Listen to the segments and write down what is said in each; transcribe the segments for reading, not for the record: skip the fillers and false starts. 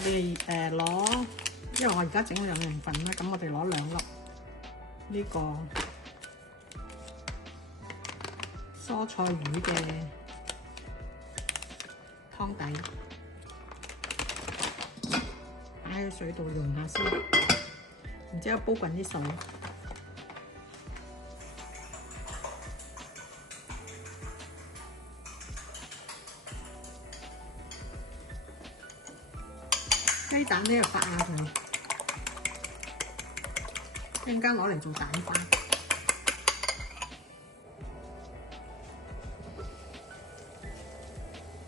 我哋攞，因為我而家整2人份啦，咁我哋攞2粒呢個蔬菜魚嘅湯底，擺喺水度溶下先，然之後煲滾啲水。雞蛋呢，發下佢，一陣間攞嚟做蛋花。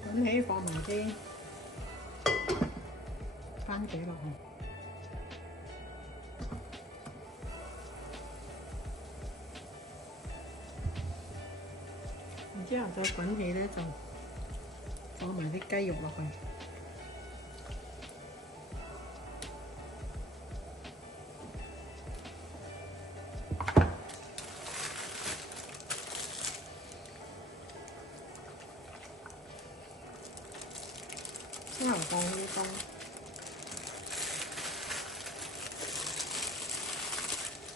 滾起放埋啲番茄落去，然之後再滾起咧就放埋啲雞肉落去。之後放烏冬，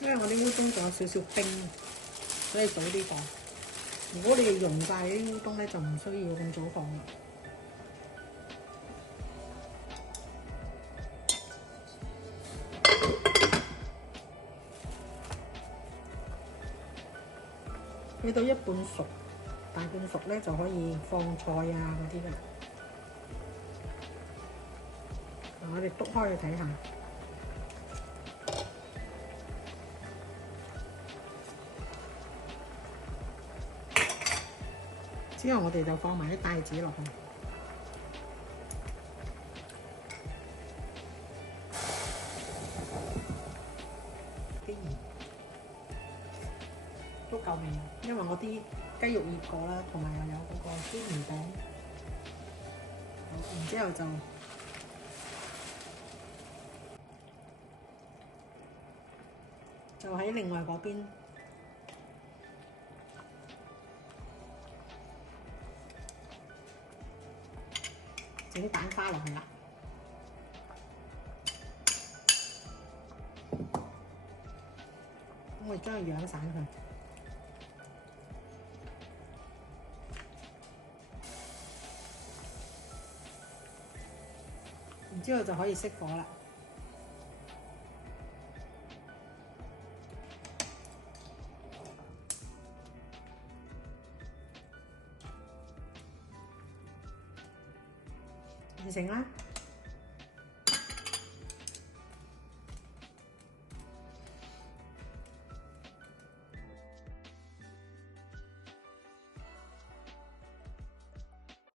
因為我啲烏冬仲有少少冰，所以早啲放。如果你溶晒啲烏冬咧，就唔需要咁早放啦。去到一半熟，大半熟咧就可以放菜啊嗰啲啦。我哋篤開去睇下，之後我哋就放埋啲帶子落去，啲鹽都夠味，因為我啲雞肉醃過啦，同埋又有嗰個椒鹽餅，然之後就喺另外嗰邊整蛋花落去啦。咁我將佢養散佢，然之後就可以熄火啦。完成啦！